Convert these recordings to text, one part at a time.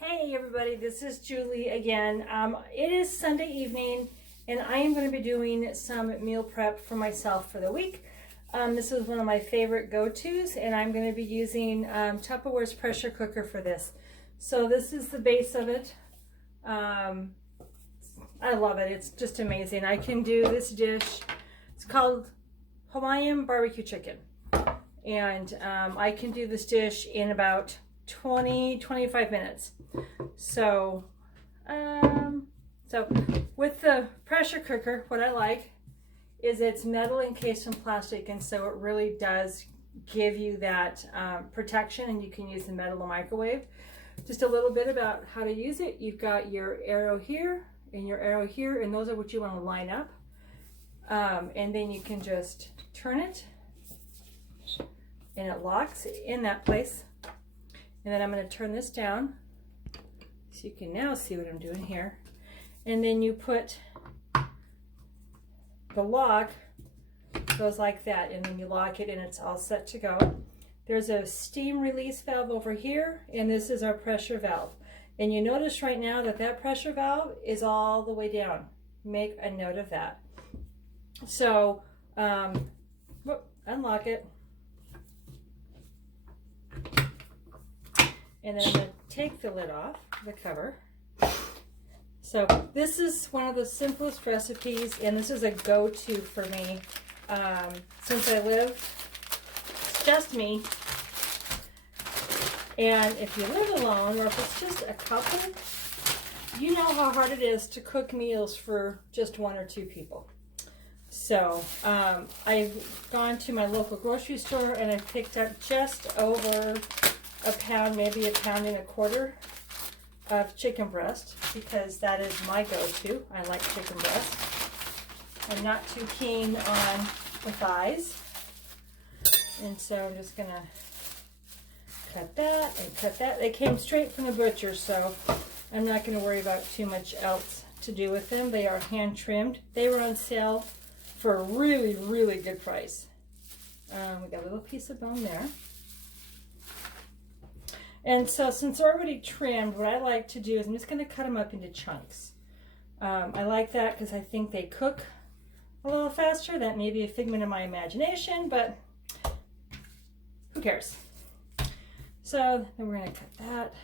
Hey everybody, this is Julie again. It is Sunday evening and I am going to be doing some meal prep for myself for the week. This is one of my favorite go-tos and I'm going to be using Tupperware's pressure cooker for this. So this is the base of it. I love it. It's just amazing. I can do this dish. It's called Hawaiian BBQ Chicken. And I can do this dish in about 20-25 minutes. So with the pressure cooker, what I like is it's metal encased in plastic, and so it really does give you that protection, and you can use the metal microwave. Just a little bit about how to use it. You've got your arrow here and your arrow here, and those are what you want to line up. And then you can just turn it and it locks in that place. And then I'm going to turn this down so you can now see what I'm doing here. And then you put the lock, goes like that, and then you lock it and it's all set to go. There's a steam release valve over here, and this is our pressure valve. And you notice right now that that pressure valve is all the way down. Make a note of that. So, unlock it. And then I'm going to take the lid off, the cover. So this is one of the simplest recipes, and this is a go-to for me. Since I live, it's just me. And if you live alone, or if it's just a couple, you know how hard it is to cook meals for just one or two people. So I've gone to my local grocery store and I've picked up just over a pound, maybe a pound and a quarter of chicken breast, because that is my go-to. I like chicken breast. I'm not too keen on the thighs. And so I'm just gonna cut that and cut that. They came straight from the butcher, so I'm not gonna worry about too much else to do with them. They are hand trimmed. They were on sale for a really, really good price. We got a little piece of bone there. And so since they're already trimmed, what I like to do is I'm just going to cut them up into chunks. I like that because I think they cook a little faster. That may be a figment of my imagination, but who cares? So then we're going to cut that.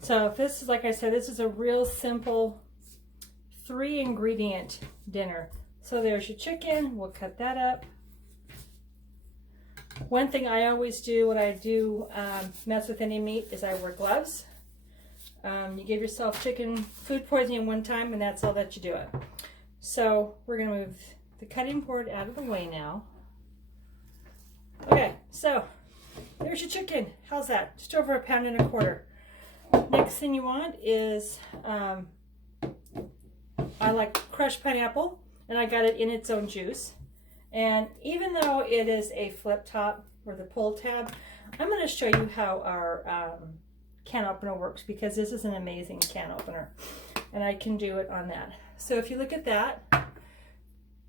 So this is, like I said, this is a real simple 3-ingredient dinner. So there's your chicken. We'll cut that up. One thing I always do when I do mess with any meat is I wear gloves. You give yourself chicken food poisoning one time and that's all that you do it. So we're going to move the cutting board out of the way now. Okay, so there's your chicken. How's that? Just over a pound and a quarter. Next thing you want is, I like crushed pineapple, and I got it in its own juice. And even though it is a flip top or the pull tab, I'm going to show you how our can opener works, because this is an amazing can opener, and I can do it on that. So if you look at that,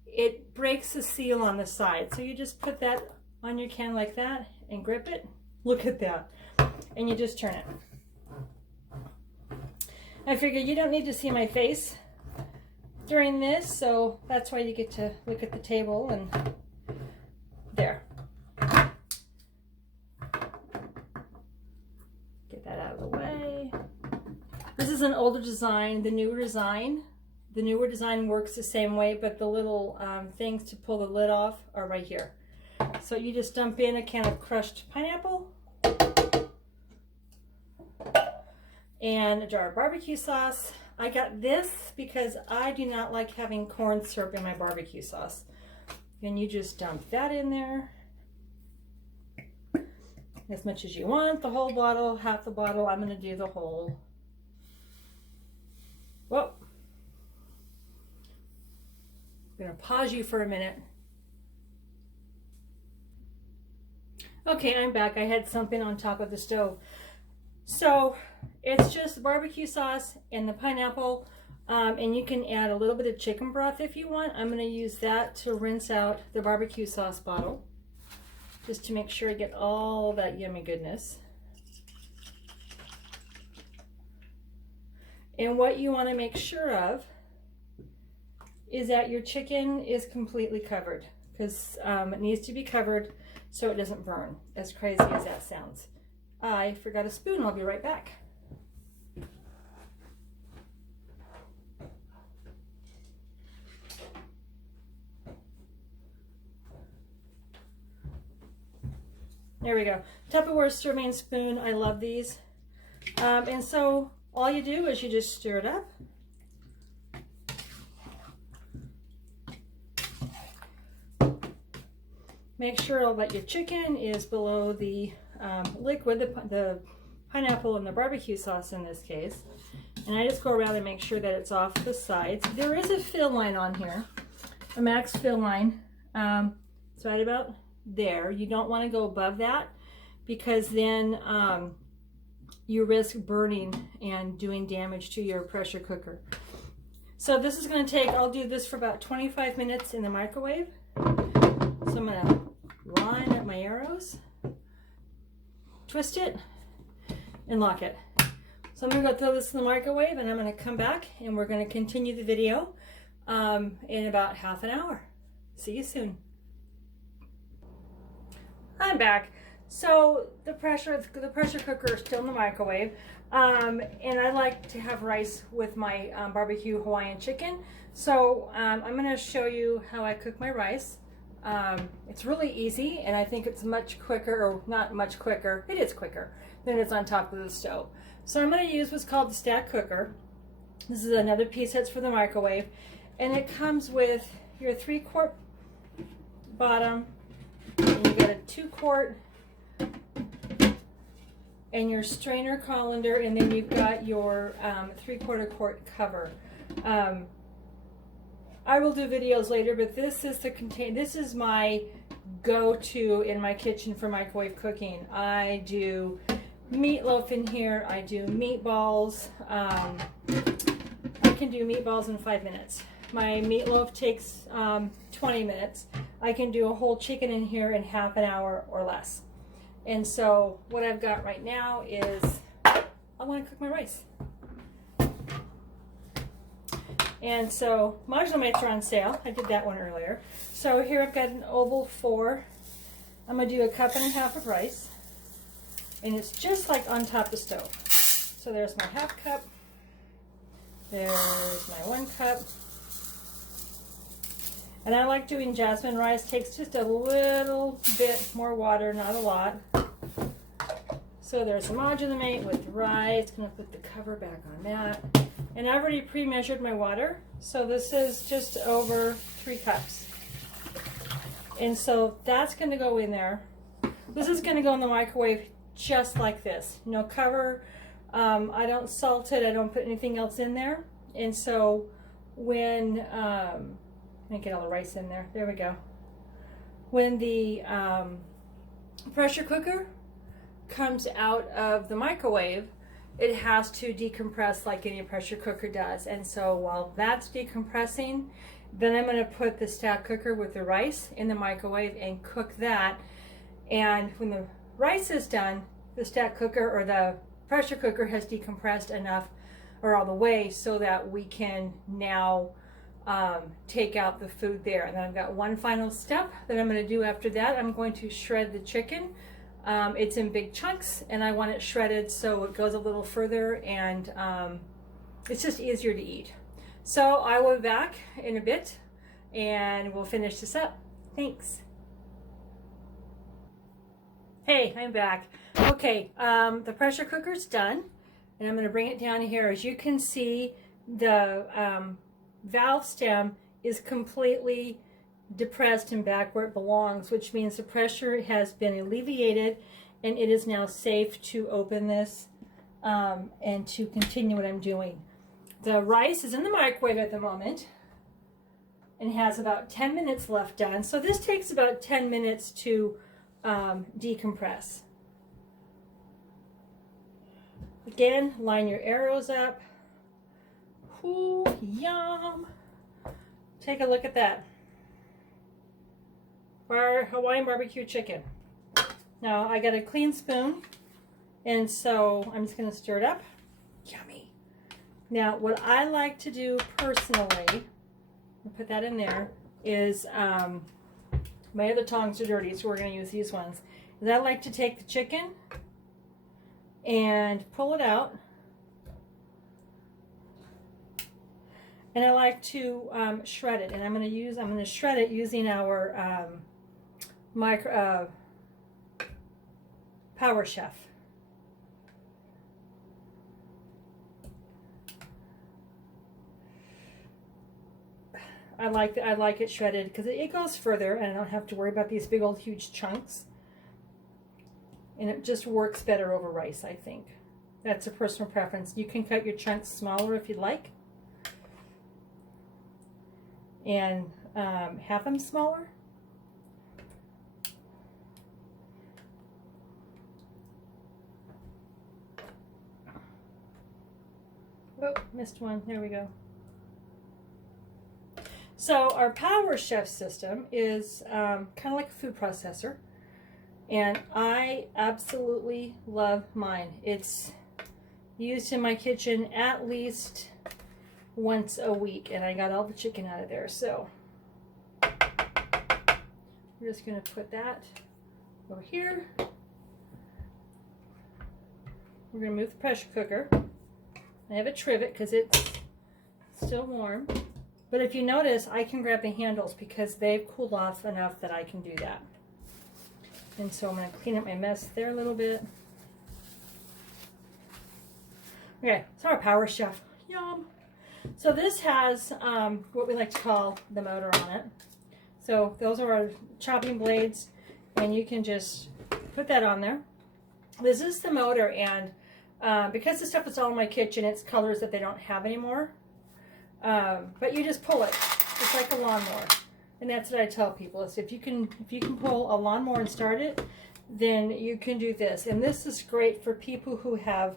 it breaks the seal on the side. So you just put that on your can like that and grip it. Look at that. And you just turn it. I figured you don't need to see my face during this, so that's why you get to look at the table and there. Get that out of the way. This is an older design. The newer design works the same way, but the little things to pull the lid off are right here. So you just dump in a can of crushed pineapple and a jar of barbecue sauce. I got this because I do not like having corn syrup in my barbecue sauce. And you just dump that in there. As much as you want, the whole bottle, half the bottle. I'm going to do the whole. Whoa. I'm going to pause you for a minute. Okay, I'm back. I had something on top of the stove. So it's just barbecue sauce and the pineapple. And you can add a little bit of chicken broth if you want. I'm going to use that to rinse out the barbecue sauce bottle, just to make sure I get all that yummy goodness. And what you want to make sure of is that your chicken is completely covered, because it needs to be covered so it doesn't burn, as crazy as that sounds. I forgot a spoon. I'll be right back. There we go. Tupperware serving spoon. I love these. And so all you do is you just stir it up. Make sure that your chicken is below the liquid, the pineapple and the barbecue sauce in this case. And I just go around and make sure that it's off the sides. There is a fill line on here, a max fill line. It's right about there. You don't want to go above that, because then you risk burning and doing damage to your pressure cooker. So this is going to take, I'll do this for about 25 minutes in the microwave. So I'm going to line up my arrows, twist it, and lock it. So I'm going to go throw this in the microwave, and I'm going to come back and we're going to continue the video in about half an hour. See you soon. I'm back. So the pressure cooker is still in the microwave, and I like to have rice with my barbecue Hawaiian chicken. So I'm going to show you how I cook my rice. It's really easy, and I think it's much quicker, or not much quicker, it is quicker than it's on top of the stove. So I'm going to use what's called the stack cooker. This is another piece that's for the microwave, and it comes with your 3-quart bottom, and you got a 2-quart and your strainer colander, and then you've got your 3/4 quart cover. I will do videos later, but this is this is my go-to in my kitchen for microwave cooking. I do meatloaf in here. I do meatballs. I can do meatballs in 5 minutes. My meatloaf takes 20 minutes. I can do a whole chicken in here in half an hour or less. And so what I've got right now is I want to cook my rice. And so modular mites are on sale. I did that one earlier. So here I've got an oval 4. I'm going to do a 1.5 cups of rice. And it's just like on top of the stove. So there's my 1/2 cup. There's my 1 cup. And I like doing jasmine rice. Takes just a little bit more water, not a lot. So there's a modular mite with rice. Gonna put the cover back on that. And I've already pre-measured my water. So this is just over 3 cups. And so that's gonna go in there. This is gonna go in the microwave just like this. No cover. I don't salt it. I don't put anything else in there. And so when let me get all the rice in there. There we go. When the pressure cooker comes out of the microwave, it has to decompress like any pressure cooker does. And so while that's decompressing, then I'm going to put the stack cooker with the rice in the microwave and cook that. And when the rice is done, the stack cooker or the pressure cooker has decompressed enough or all the way so that we can now take out the food there. And then I've got one final step that I'm going to do after that. I'm going to shred the chicken. It's in big chunks, and I want it shredded so it goes a little further, and it's just easier to eat. So I will be back in a bit, and we'll finish this up. Thanks. Hey, I'm back. Okay, the pressure cooker's done, and I'm going to bring it down here. As you can see, the valve stem is completely depressed and back where it belongs, which means the pressure has been alleviated, and it is now safe to open this and to continue what I'm doing. The rice is in the microwave at the moment and has about 10 minutes left done. So this takes about 10 minutes to decompress. Again, line your arrows up. Ooh, yum. Take a look at that. Our Hawaiian barbecue chicken. Now I got a clean spoon, and so I'm just going to stir it up. Yummy. Now what I like to do personally, I'll put that in there, is my other tongs are dirty, so we're going to use these ones. Is I like to take the chicken and pull it out. And I like to shred it, and I'm going to shred it using our Power Chef. I like it shredded because it goes further, and I don't have to worry about these big old huge chunks. And it just works better over rice, I think. That's a personal preference. You can cut your chunks smaller if you'd like, and have them smaller. Oh, missed one. There we go. So our Power Chef system is kind of like a food processor, and I absolutely love mine. It's used in my kitchen at least once a week, and I got all the chicken out of there. So we're just going to put that over here. We're going to move the pressure cooker. I have a trivet because it's still warm. But if you notice, I can grab the handles because they've cooled off enough that I can do that. And so I'm going to clean up my mess there a little bit. Okay, so our Power Chef. Yum! So this has what we like to call the motor on it. So those are our chopping blades, and you can just put that on there. This is the motor, and because the stuff is all in my kitchen, it's colors that they don't have anymore. But you just pull it. It's like a lawnmower, and that's what I tell people: is if you can pull a lawnmower and start it, then you can do this. And this is great for people who have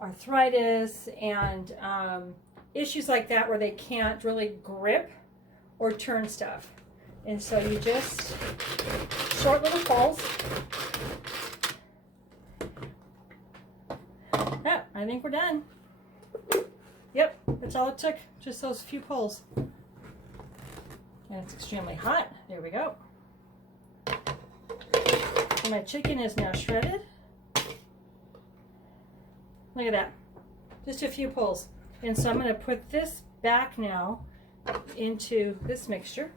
arthritis and issues like that, where they can't really grip or turn stuff. And so you just short little pulls. Yeah, I think we're done. Yep, that's all it took, just those few pulls. And it's extremely hot. There we go. And my chicken is now shredded. Look at that. Just a few pulls. And so I'm going to put this back now into this mixture.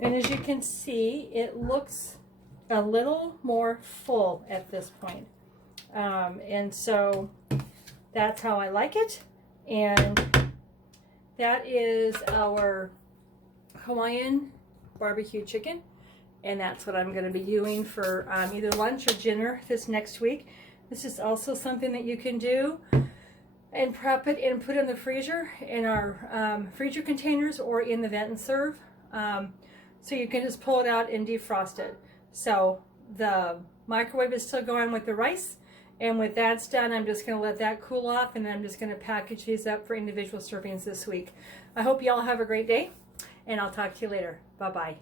And as you can see, it looks a little more full at this point. And so that's how I like it. And that is our Hawaiian BBQ chicken. And that's what I'm going to be doing for either lunch or dinner this next week. This is also something that you can do and prep it and put in the freezer in our freezer containers or in the vent and serve. So you can just pull it out and defrost it. So the microwave is still going with the rice, and when that's done, I'm just going to let that cool off, and then I'm just going to package these up for individual servings this week. I hope you all have a great day, and I'll talk to you later. Bye-bye.